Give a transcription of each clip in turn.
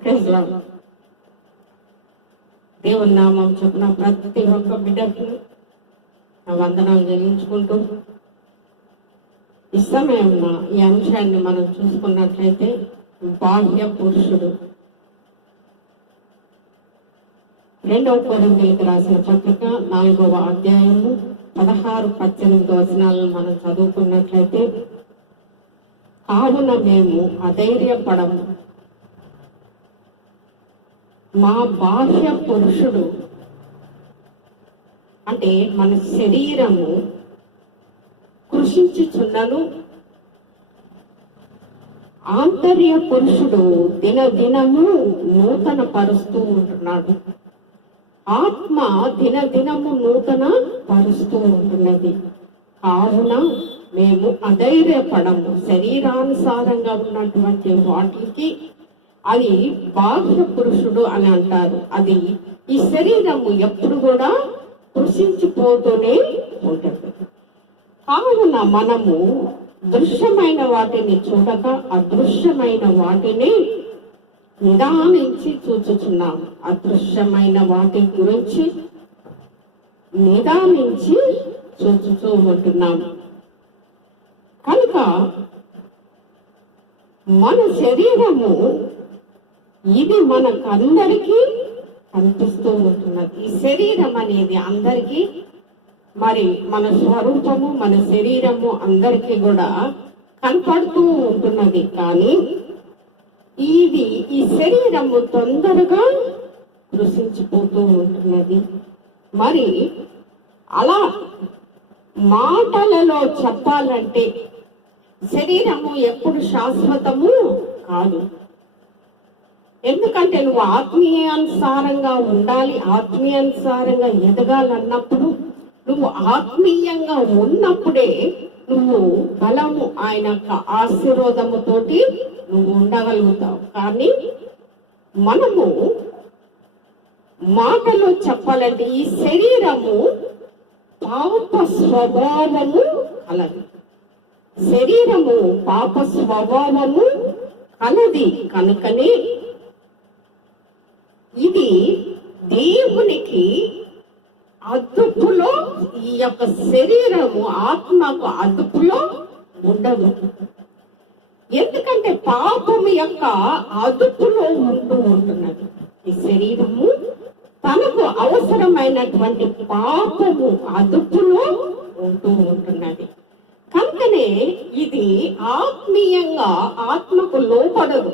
Praise దేవుని నామం చెప్పిన ప్రతి ఒక్క బిడ్డకి నా వందనాలు చెల్లించుకుంటూ ఈ సమయంలో ఈ అంశాన్ని మనం చూసుకున్నట్లయితే బాహ్య పురుషుడు. రెండవ కొరింథీయులకు రాసిన పత్రిక నాలుగవ అధ్యాయము పదహారు పద్దెనిమిది వచనాలను మనం చదువుకున్నట్లయితే కావున మేము అధైర్యపడము మా బాహ్య పురుషుడు. అంటే మన శరీరము కృషించుచున్నను ఆంతర్య పురుషుడు దినదినము నూతన పరుస్తూ ఉంటున్నాడు. ఆత్మ దినదినము నూతన పరుస్తూ ఉంటున్నది. కావున మేము అధైర్యపడము. శరీరానుసారంగా ఉన్నటువంటి వాటికి అది బాహ్య పురుషుడు అని అంటారు. అది ఈ శరీరము ఎప్పుడు కూడా కృషించిపోతూనే ఉంటుంది. కావున మనము దృశ్యమైన వాటిని చూడక అదృశ్యమైన వాటిని నిదానించి చూచుచున్నాం. అదృశ్యమైన వాటి గురించి నిదానించి చూచుతూ ఉంటున్నాం. కనుక మన శరీరము ఇది మనకందరికీ కనిపిస్తూ ఉంటున్నది ఈ శరీరం అనేది అందరికీ మరి మన స్వరూపము మన శరీరము అందరికీ కూడా కనపడుతూ ఉంటున్నది. కానీ ఇది ఈ శరీరము తొందరగా కృషించిపోతూ ఉంటున్నది. మరి అలా మాటలలో చెప్పాలంటే శరీరము ఎప్పుడు శాశ్వతము కాదు. ఎందుకంటే నువ్వు ఆత్మీయానుసారంగా ఉండాలి ఆత్మీయానుసారంగా ఎదగాలన్నప్పుడు నువ్వు ఆత్మీయంగా ఉన్నప్పుడే నువ్వు బలము ఆయన యొక్క ఆశీర్వాదముతోటి నువ్వు ఉండగలుగుతావు. కానీ మనము మాటలో చెప్పాలంటే ఈ శరీరము పాప స్వభావము కలది. శరీరము పాప స్వభావము కలది కనుకనే ఇది దేవునికి అదుపులో ఈ యొక్క శరీరము ఆత్మకు అదుపులో ఉండదు. ఎందుకంటే పాపము యొక్క అదుపులో ఉంటూ ఉంటున్నది. ఈ శరీరము తనకు అవసరమైనటువంటి పాపము అదుపులో ఉంటూ ఉంటున్నది. కనుకనే ఇది ఆత్మీయంగా ఆత్మకు లోపడదు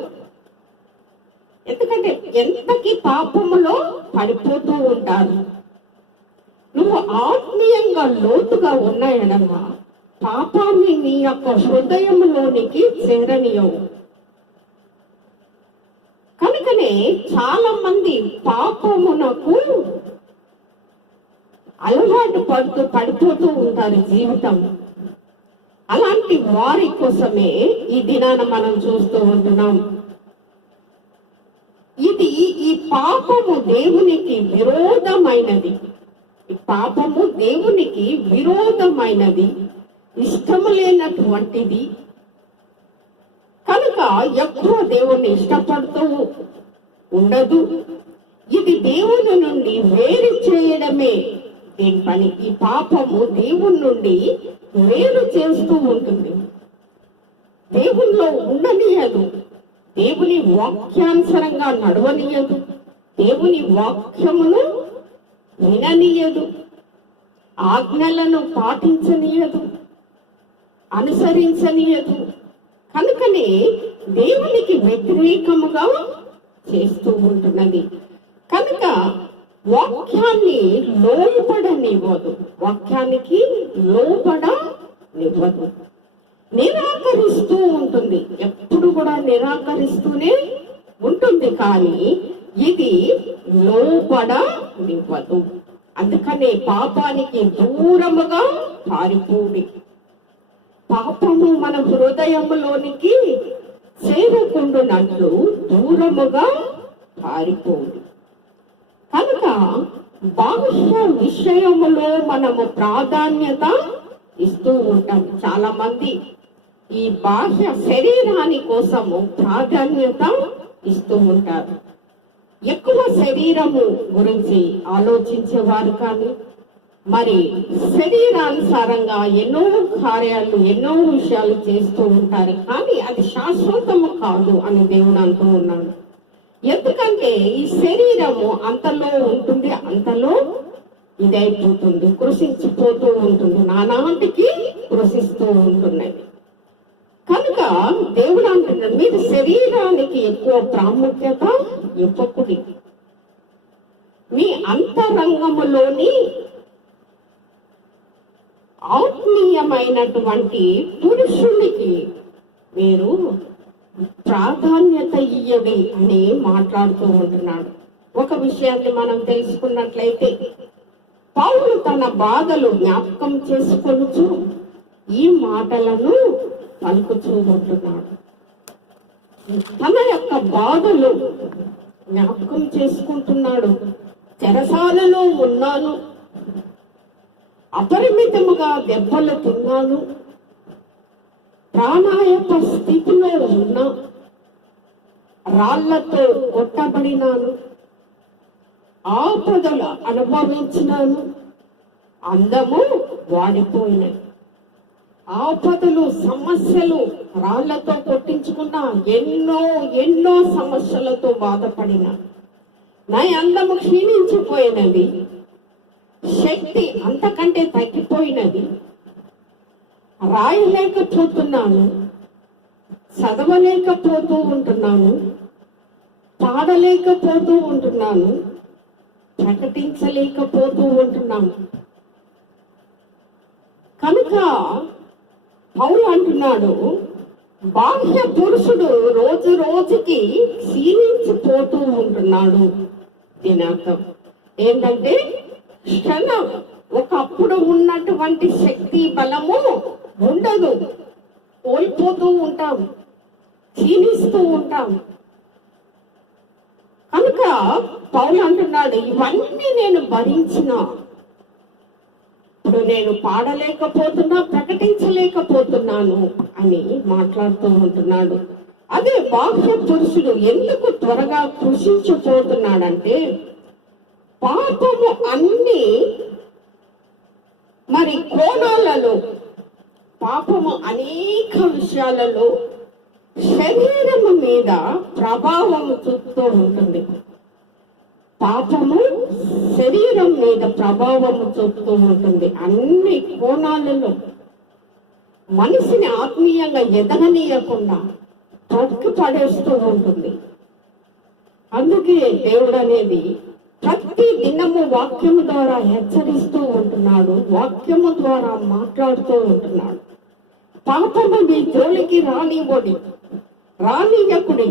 ఎందుకంటే ఎంతకి పాపములో పడిపోతూ ఉంటారు? నువ్వు ఆత్మీయంగా లోతుగా ఉన్నాయనమ్మా పాపాన్ని నీ యొక్క హృదయంలోనికి చేరనియవు. కనుకనే చాలా మంది పాపమునకు అలవాటు పడుతూ పడిపోతూ ఉంటారు జీవితం. అలాంటి వారి కోసమే ఈ దినాన మనం చూస్తూ ఉంటున్నాం. పాపము దేవునికి విరోధమైనది. పాపము దేవునికి విరోధమైనది. ఇష్టము లేనటువంటిది. కనుక ఎక్కువ దేవుణ్ణి ఇష్టపడుతూ ఉండదు. ఇది దేవుని నుండి వేరు చేయడమే. దీని పని ఈ పాపము దేవుని నుండి వేరు చేస్తూ ఉంటుంది. దేవుల్లో ఉండనీయదు. దేవుని వాక్యానుసరంగా నడవనీయదు. దేవుని వాక్యమును విననీయదు. ఆజ్ఞలను పాటించనీయదు. అనుసరించనీయదు. కనుకనే దేవునికి వ్యతిరేకముగా చేస్తూ ఉంటున్నది. కనుక వాక్యాన్ని లోపడనివ్వదు వాక్యానికి లోపడనివ్వదు నిరాకరిస్తూ ఉంటుంది. ఎప్పుడు కూడా నిరాకరిస్తూనే ఉంటుంది. కానీ ఇది లోపడనివ్వదు అందుకనే పాపానికి దూరముగా పారిపోడి. పాపము మన హృదయములోనికి చేరకుండునట్లు దూరముగా పారిపోదు కనుక బాహ్య విషయములో మనము ప్రాధాన్యత ఇస్తూ ఉంటాం చాలా మంది ఈ బాహ్య శరీరాని కోసము ప్రాధాన్యత ఇస్తూ ఉంటారు. ఎక్కువ శరీరము గురించి ఆలోచించేవారు కానీ మరి శరీరానుసారంగా ఎన్నో కార్యాలు ఎన్నో విషయాలు చేస్తూ ఉంటారు. కానీ అది శాశ్వతము కాదు అని దేవుడు అంటూ ఉన్నాడు. ఎందుకంటే ఈ శరీరము అంతలో ఉంటుంది అంతలో ఇదైపోతుంది కృషించిపోతూ ఉంటుంది నానాటికి కృషిస్తూ ఉంటున్నది. కనుక దేవుడు అంటున్నాడు మీరు శరీరానికి ఎక్కువ ప్రాముఖ్యత ఇవ్వకుడి మీ అంతరంగములోని ఆత్మీయమైనటువంటి పురుషునికి మీరు ప్రాధాన్యత ఇయ్యవి అని మాట్లాడుతూ ఉంటున్నాడు. ఒక విషయాన్ని మనం తెలుసుకున్నట్లయితే పౌరులు తన బాధలు జ్ఞాపకం చేసుకొనుచు ఈ మాటలను పలుకుతూ ఉంటున్నాడు తన యొక్క బాధలు జ్ఞాపకం చేసుకుంటున్నాడు. చెరసాలలో ఉన్నాను. అపరిమితముగా దెబ్బలు తిన్నాను. ప్రాణాయత స్థితిలో ఉన్నా. రాళ్ళతో కొట్టబడినాను. ఆపదలు అనుభవించినాను. అందము వాడిపోయినాయి ఆపదలు సమస్యలు రాళ్ళతో కొట్టించుకున్నా ఎన్నో ఎన్నో సమస్యలతో బాధపడిన. నా అందము క్షీణించిపోయినది శక్తి అంతకంటే తగ్గిపోయినది. రాయలేకపోతున్నాను. చదవలేకపోతూ ఉంటున్నాను. పాడలేకపోతూ ఉంటున్నాను. ప్రకటించలేకపోతూ ఉంటున్నాను. కనుక పౌలు అంటున్నాడు బాహ్య పురుషుడు రోజు రోజుకి క్షీణించిపోతూ ఉంటున్నాడు దీని అర్థం. ఏంటంటే క్షణం ఒకప్పుడు ఉన్నటువంటి శక్తి బలము ఉండదు. కోల్పోతూ ఉంటాం క్షీణిస్తూ ఉంటాం. కనుక పౌలు అంటున్నాడు ఇవన్నీ నేను భరించిన ఇప్పుడు నేను పాడలేకపోతున్నా ప్రకటించలేకపోతున్నాను అని మాట్లాడుతూ ఉంటున్నాడు. అదే బాహ్య పురుషుడు ఎందుకు త్వరగా కృషించిపోతున్నాడంటే పాపము అన్ని మరి కోణాలలో పాపము అనేక విషయాలలో శరీరము మీద ప్రభావం చూపుతూ ఉంటుంది. పాపము శరీరం మీద ప్రభావము చూపుతూ ఉంటుంది. అన్ని కోణాలలో మనిషిని ఆత్మీయంగా ఎదగనీయకుండా తొక్కి పడేస్తూ ఉంటుంది. అందుకే దేవుడు అనేది ప్రతి దినము వాక్యము ద్వారా హెచ్చరిస్తూ ఉంటున్నాడు వాక్యము ద్వారా మాట్లాడుతూ ఉంటున్నాడు. పాపము మీ జోలికి రానివ్వడి రానియకుడి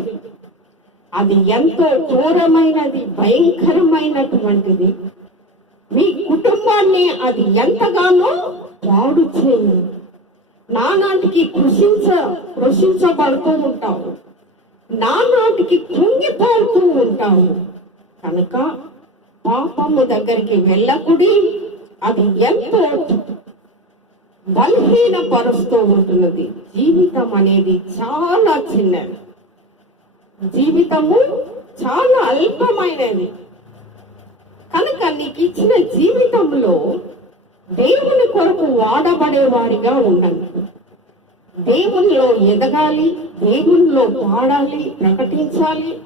అది ఎంతో ఘోరమైనది భయంకరమైనటువంటిది. మీ కుటుంబాన్ని అది ఎంతగానో పాడు చేయు నానాటికి కృషించ కృషించబడుతూ ఉంటావు నానాటికి కృంగిపోతూ ఉంటావు కనుక పాపము దగ్గరికి వెళ్ళకుడి అది ఎంతో బలహీనపరుస్తూ ఉంటున్నది. జీవితం అనేది చాలా చిన్నది. జీవితము చాలా అల్పమైనది. కనుక నీకు ఇచ్చిన జీవితంలో దేవుని కొరకు వాడబడేవాడిగా ఉండండి. దేవునిలో ఎదగాలి దేవునిలో పాడాలి ప్రకటించాలి.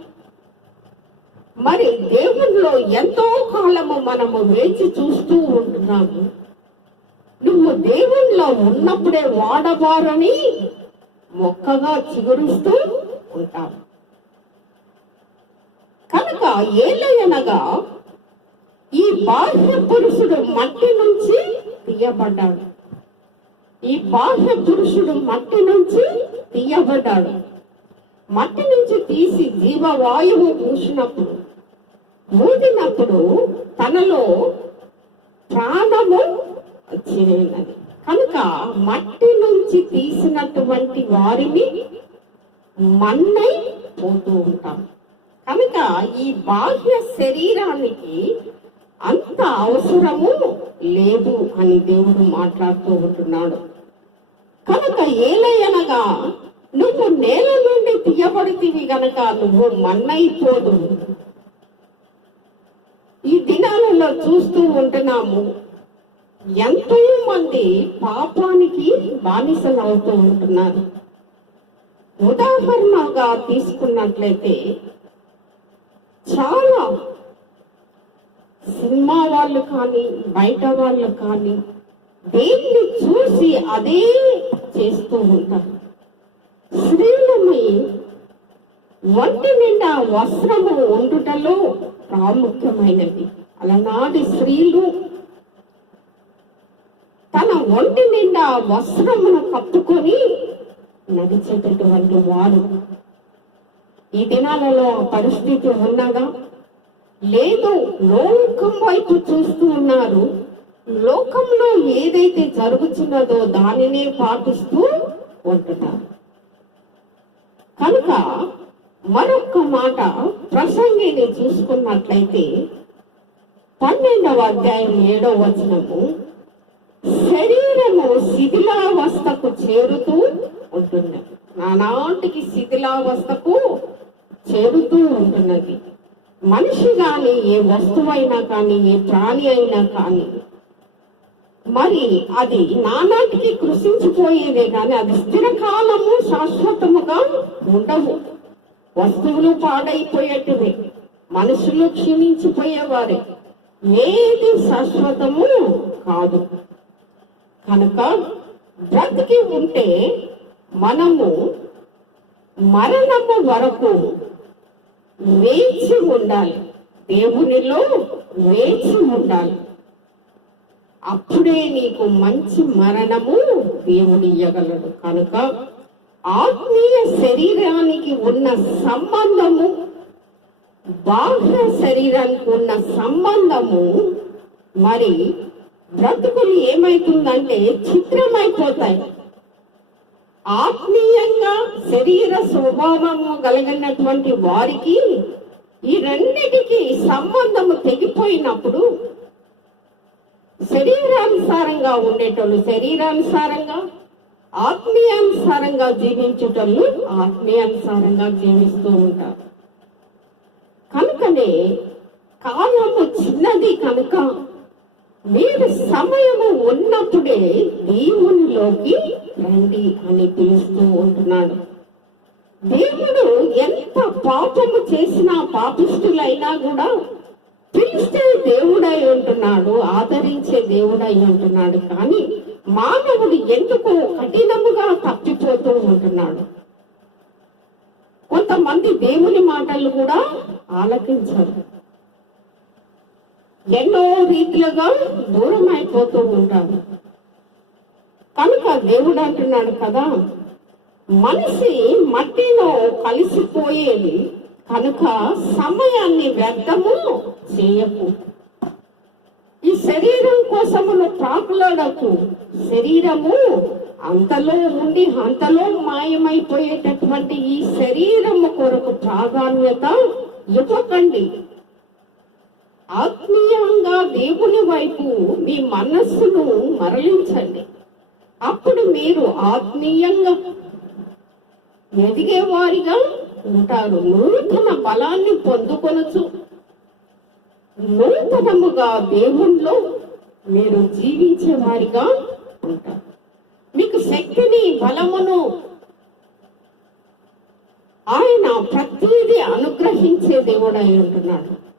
మరి దేవునిలో ఎంతో కాలము మనము వేచి చూస్తూ ఉంటున్నాము. నువ్వు దేవునిలో ఉన్నప్పుడే వాడబారని మొక్కగా చిగురుస్తూ ఉంటావు. కనుక ఏలయనగా ఈ బాహ్య పురుషుడు మట్టి నుంచి తీయబడ్డాడు. ఈ బాహ్య పురుషుడు మట్టి నుంచి తీయబడ్డాడు. మట్టి నుంచి తీసి జీవవాయువు మూసినప్పుడు ఊదినప్పుడు తనలో ప్రాణము వచ్చినది కనుక మట్టి నుంచి తీసినటువంటి వారిని మన్నై పోతూ ఉంటాం. కనుక ఈ బాహ్య శరీరానికి అంత అవసరము లేదు అని దేవుడు మాట్లాడుతూ ఉంటున్నాడు. కనుక ఏలయనగా నువ్వు నేల నుండి తీయబడితివి గనక నువ్వు మన్నైపోదు. ఈ దినాలలో చూస్తూ ఉంటున్నాము ఎంతో మంది పాపానికి బానిసలు అవుతూ ఉంటున్నారు. ఉదాహరణగా తీసుకున్నట్లయితే చాలా సినిమా వాళ్ళు కానీ బయట వాళ్ళు కానీ దేన్ని చూసి అదే చేస్తూ ఉంటారు. స్త్రీలమై ఒంటి నిండా వస్త్రము ఉండుటలో ప్రాముఖ్యమైనది. అలనాటి స్త్రీలు తన ఒంటి నిండా వస్త్రమును కప్పుకొని నడిచేటటువంటి వారు. ఈ దినాలలో ఆ పరిస్థితి ఉన్నదా లేదు లోకం వైపు చూస్తూ ఉన్నారు. లోకంలో ఏదైతే జరుగుతున్నదో దానినే పాటిస్తూ ఉంటున్నారు కనుక మరొక్క మాట ప్రసంగిని చూసుకున్నట్లయితే పన్నెండవ అధ్యాయం ఏడవ వచనము శరీరము శిథిలావస్థకు చేరుతూ ఉంటుంది నానాటికి శిథిలావస్థకు చేరుతూ ఉంటున్నది. మనిషి కానీ ఏ వస్తువైనా కానీ ఏ ప్రాణి అయినా కానీ మరి అది నానాటికి కృషించిపోయేదే కానీ అది స్థిరకాలము శాశ్వతముగా ఉండవు. వస్తువులు పాడైపోయేటివే. మనుషులు క్షీణించిపోయేవారే. ఏది శాశ్వతము కాదు. కనుక బ్రతికి ఉంటే మనము మరణము వరకు వేచి ఉండాలి. దేవునిలో వేచి ఉండాలి. అప్పుడే నీకు మంచి మరణము దేవుని ఇయ్యగలడు. కనుక ఆత్మీయ శరీరానికి ఉన్న సంబంధము బాహ్య శరీరానికి ఉన్న సంబంధము మరి బ్రతుకులు ఏమైతుందంటే చిత్రమైపోతాయి. ఆత్మీయంగా శరీర స్వభావము కలిగినటువంటి వారికి ఈ రెండిటికి సంబంధము తెగిపోయినప్పుడు శరీరానుసారంగా ఉండేటోళ్ళు శరీరానుసారంగా ఆత్మీయానుసారంగా జీవించేటోళ్ళు ఆత్మీయానుసారంగా జీవిస్తూ ఉంటారు. కనుకనే కాలము చిన్నది కనుక మీరు సమయము ఉన్నప్పుడే దేవునిలోకి రండి అని పిలుస్తూ ఉంటున్నాడు. దేవుడు ఎంత పాపము చేసినా పాపిష్టులైనా కూడా పిలిస్తే దేవుడై ఉంటున్నాడు ఆదరించే దేవుడై ఉంటున్నాడు. కానీ మానవుడు ఎందుకు కఠినముగా తప్పిపోతూ ఉంటున్నాడు? కొంతమంది దేవుని మాటలు కూడా ఆలకించరు. ఎన్నో రీతిలుగా దూరం అయిపోతూ ఉంటారు. కనుక దేవుడు అంటున్నాడు కదా మనిషి మట్టిలో కలిసిపోయేది కనుక సమయాన్ని వ్యర్థము చేయకు. ఈ శరీరం కోసమును ప్రాకులాడకు శరీరము అంతలో ఉండి అంతలో మాయమైపోయేటటువంటి ఈ శరీరము కొరకు ప్రాధాన్యత ఇవ్వకండి. ఆత్మీయంగా దేవుని వైపు మీ మనస్సును మరలించండి. అప్పుడు మీరు ఆత్మీయంగా ఎదిగేవారిగా ఉంటారు. నూతన బలాన్ని పొందుకొనచ్చు. నూతనముగా దేవుణ్ణిలో మీరు జీవించే వారిగా ఉంటారు. మీకు శక్తిని బలమును ఆయన ప్రతిదీ అనుగ్రహించే దేవుడు అయి ఉంటున్నాడు.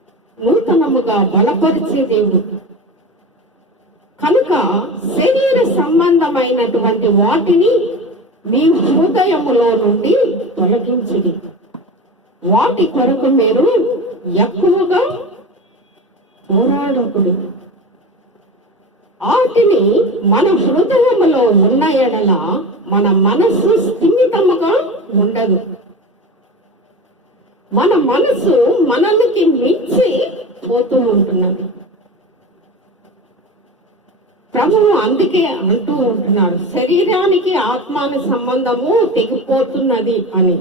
నూతనముగా బలపరిచే దేవుడు. కనుక సంబంధమైనటువంటి వాటిని మీ హృదయములో నుండి తొలగించుడి. వాటి కొరకు మీరు ఎక్కువగా పోరాడకుడు. వాటిని మన హృదయములో ఉన్న ఎడల మన మనస్సు స్థిమితముగా ఉండదు. మన మనసు మనలకి మించి పోతూ ఉంటున్నది. ప్రభువు అందుకే అంటూ ఉంటున్నాడు. శరీరానికి ఆత్మాని సంబంధము తెగిపోతున్నది అని.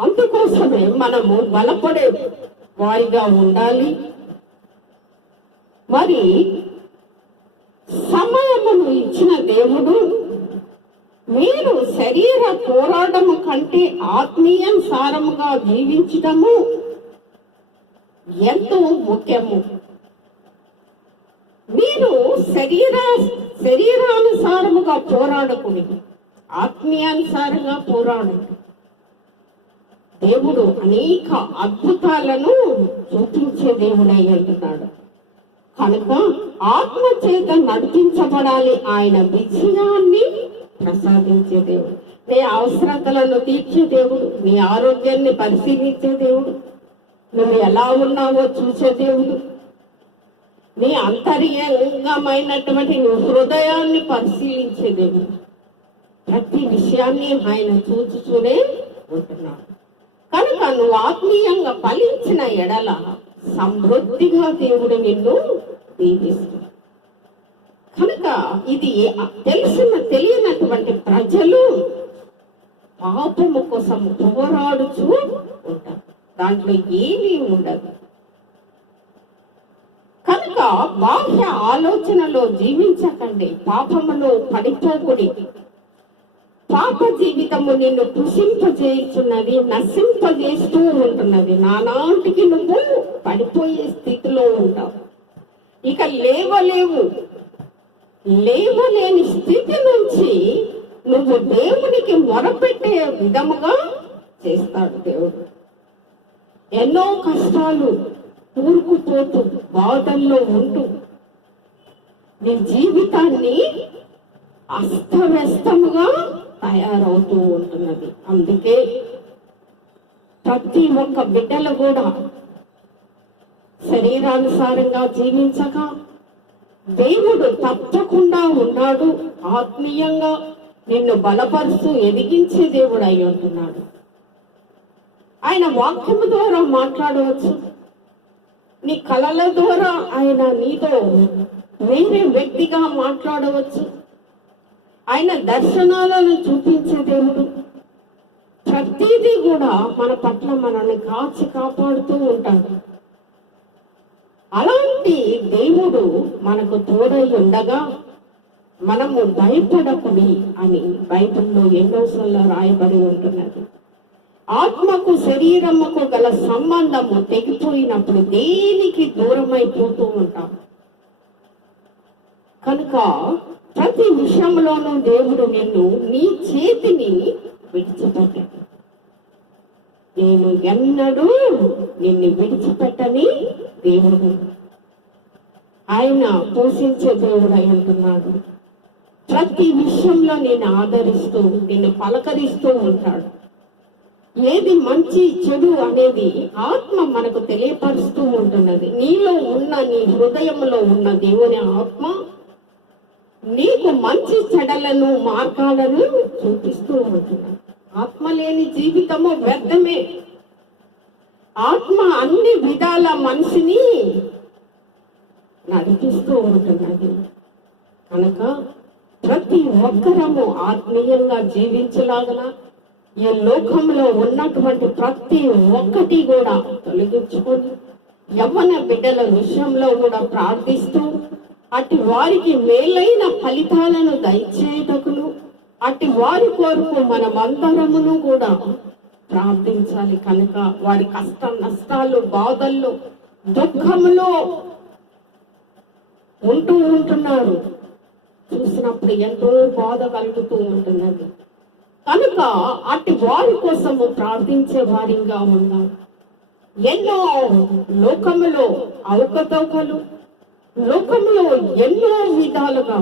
అందుకోసమే మనము బలపడే వారిగా ఉండాలి. మరి సమయమును ఇచ్చిన దేవుడు మీరు శరీర పోరాటము కంటే ఆత్మీయానుసారముగా జీవించటము ఎంతో ముఖ్యము. మీరు శరీర శరీరానుసారముగా పోరాడకుని ఆత్మీయానుసారంగా పోరాడండి. దేవుడు అనేక అద్భుతాలను చూపించే దేవుడై ఉంటున్నాడు కనుక ఆత్మ చేత నడిపించబడాలి ఆయన విజయాన్ని ప్రసాదించే దేవుడు. నీ అవసరతలను తీర్చే దేవుడు. నీ ఆరోగ్యాన్ని పరిశీలించే దేవుడు. నువ్వు ఎలా ఉన్నావో చూసే దేవుడు. నీ అంతర్యంగమైనటువంటి నీ హృదయాన్ని పరిశీలించే ప్రతి విషయాన్ని ఆయన చూచుతూనే ఉంటున్నాడు. కనుక నువ్వు ఆత్మీయంగా ఫలించిన ఎడల సమృద్ధిగా దేవుడు నిన్ను దీవిస్తాడు. కనుక ఇది తెలిసిన తెలియనటువంటి ప్రజలు పాపము కోసం పోరాడుచూ ఉంటారు. దాంట్లో ఏమీ ఉండదు. కనుక బాహ్య ఆలోచనలో జీవించకండి పాపములో పడిపోకుడి. పాప జీవితము నిన్ను కృషింపజేస్తున్నది నశింపజేస్తూ ఉంటున్నది. నానాటికి నువ్వు పడిపోయే స్థితిలో ఉంటావు. ఇక లేవలేవు. లేవలేని స్థితి నుంచి నువ్వు దేవునికి మొరపెట్టే విధముగా చేస్తాడు దేవుడు. ఎన్నో కష్టాలు కూరుకుపోతూ బాధల్లో ఉంటూ నీ జీవితాన్ని అస్తవ్యస్తముగా తయారవుతూ ఉంటున్నది. అందుకే ప్రతి ఒక్క బిడ్డలు కూడా శరీరానుసారంగా జీవించక దేవుడు తప్పకుండా ఉన్నాడు. ఆత్మీయంగా నిన్ను బలపరుస్తూ ఎదిగించే దేవుడు అయి ఉంటున్నాడు. ఆయన వాక్యము ద్వారా మాట్లాడవచ్చు. నీ కళల ద్వారా ఆయన నీతో వేరే వ్యక్తిగా మాట్లాడవచ్చు. ఆయన దర్శనాలను చూపించే దేవుడు ప్రతిదీ కూడా మన పట్ల మనల్ని కాచి కాపాడుతూ ఉంటాడు. అలాంటి దేవుడు మనకు తోడై ఉండగా మనము భయపడకుడి అని బైబిల్లో ఎన్నోసార్లు రాయబడి ఉంటున్నది. ఆత్మకు శరీరముకు గల సంబంధము తెగిపోయినప్పుడు దేనికి దూరమైపోతూ ఉంటాం? కనుక ప్రతి విషయంలోనూ దేవుడు నిన్ను నీ చేతిని విడిచిపెట్టాడు. నేను ఎన్నడూ నిన్ను విడిచిపెట్టని దేవుడు ఆయన పోషించే దేవుడు అయి ఉంటున్నాడు. ప్రతి విషయంలో నేను ఆదరిస్తూ నిన్ను పలకరిస్తూ ఉంటాడు. ఏది మంచి చెడు అనేది ఆత్మ మనకు తెలియపరుస్తూ ఉంటున్నది. నీలో ఉన్న నీ హృదయంలో ఉన్న దేవుని ఆత్మ నీకు మంచి చెడలను మార్గాలను చూపిస్తూ ఉంటున్నది. ఆత్మ లేని జీవితము వ్యర్థమే. ఆత్మ అన్ని విధాల మనిషిని నడిపిస్తూ ఉంటున్నది. కనుక ప్రతి ఒక్కరము ఆత్మీయంగా జీవించలాగనా? ఈ లోకంలో ఉన్నటువంటి ప్రతి ఒక్కటి కూడా తొలగించుకొని యవ్వన బిడ్డల విషయంలో కూడా ప్రార్థిస్తూ అటు వారికి మేలైన ఫలితాలను దయచేయటకును అటు వారి కొరకు మనమందరమును కూడా ప్రార్థించాలి కనుక వారి కష్ట నష్టాలు బాధల్లో దుఃఖంలో ఉంటూ ఉంటున్నారు. చూసినప్పుడు ఎంతో బాధ కలుగుతూ ఉంటున్నది. కనుక అటు వారి కోసము ప్రార్థించే వారిగా ఉన్నాం. ఎన్నో లోకములో అవకతవకలు లోకంలో ఎన్నో విధాలుగా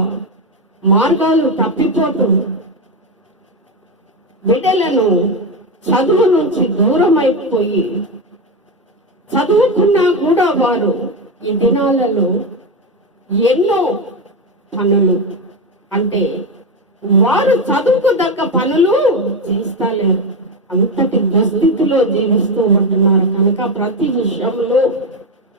మార్గాలు తప్పిపోతూ బిడ్డలను చదువు నుంచి దూరం అయిపోయి చదువుకున్నా కూడా వారు ఈ దినాలలో ఎన్నో పనులు అంటే వారు చదువుకు దగ్గ పనులు చేస్తలేరు. అంతటి దుస్థితిలో జీవిస్తూ ఉంటున్నారు. కనుక ప్రతి విషయంలో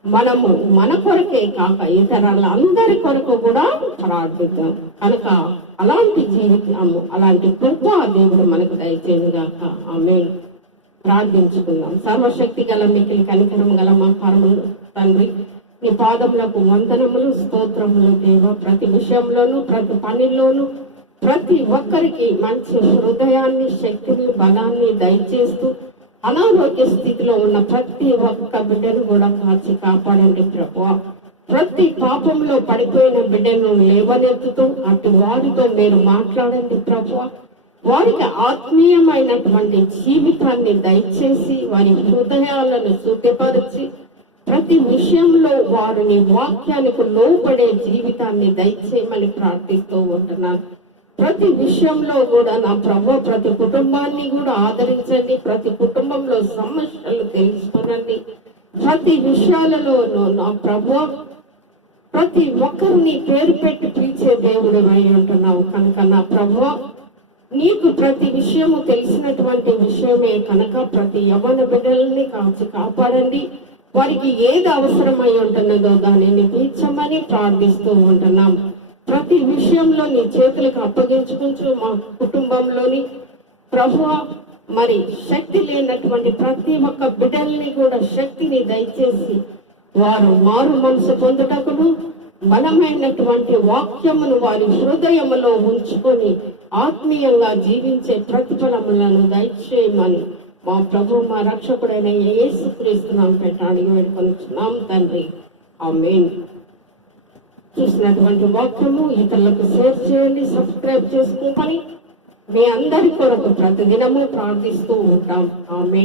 మనము మన కొరకే కాక ఇతరుల అందరి కొరకు కూడా ప్రార్థిద్దాం. కనుక అలాంటి జీవితము అలాంటి కృప దేవుడు మనకు దయచేయగాక ఆమె ప్రార్థించుకుందాం. సర్వశక్తి గల మిగిలి కనికరం గల మా తండ్రి నీ పాదములకు వందనములు స్తోత్రములు దేవ. ప్రతి విషయంలోనూ ప్రతి పనిలోనూ ప్రతి ఒక్కరికి మంచి హృదయాన్ని శక్తిని బలాన్ని దయచేస్తూ అనారోగ్య స్థితిలో ఉన్న ప్రతి ఒక్క బిడ్డను కూడా కాచి కాపాడండి ప్రభు ప్రతి పాపంలో పడిపోయిన బిడ్డను లేవనెత్తుతూ అటు వారితో మీరు మాట్లాడండి ప్రభు వారికి ఆత్మీయమైనటువంటి జీవితాన్ని దయచేసి వారి హృదయాలను శుద్ధిపరిచి ప్రతి విషయంలో వారిని వాక్యానికి లోపడే జీవితాన్ని దయచేయమని ప్రార్థిస్తూ ఉంటున్నాను. ప్రతి విషయంలో కూడా నా ప్రభు ప్రతి కుటుంబాన్ని కూడా ఆదరించండి. ప్రతి కుటుంబంలో సమస్యలు తెలుసుకోనండి. ప్రతి విషయాలలోనూ నా ప్రభు ప్రతి ఒక్కరిని పేరు పెట్టి పిలిచే దేవుడు అయి ఉంటున్నావు. కనుక నా ప్రభు నీకు ప్రతి విషయము తెలిసినటువంటి విషయమే కనుక ప్రతి యవన బిడ్డలని కాచి కాపాడండి. వారికి ఏది అవసరమై ఉంటున్నదో దానిని తీర్చమని ప్రార్థిస్తూ ఉంటున్నాం. ప్రతి విషయంలో నీ చేతులకు అప్పగించుకుంటూ మా కుటుంబంలోని ప్రభు మరి శక్తి లేనటువంటి ప్రతి ఒక్క బిడ్డల్ని కూడా శక్తిని దయచేసి వారు మారు మనసు పొందుటకును బలమైనటువంటి వాక్యమును వారి హృదయములో ఉంచుకొని ఆత్మీయంగా జీవించే ప్రతిఫలములను దయచేయమని మా ప్రభు మా రక్షకుడైన యేసు క్రీస్తున్నాం పెట్ట వేడుకొని తండ్రి. ఆ చూసినటువంటి వాక్యము ఇతరులకు షేర్ చేయండి సబ్స్క్రైబ్ చేసుకోమని మీ అందరి కొరకు ప్రతిదినము ప్రార్థిస్తూ ఉంటాం. ఆమె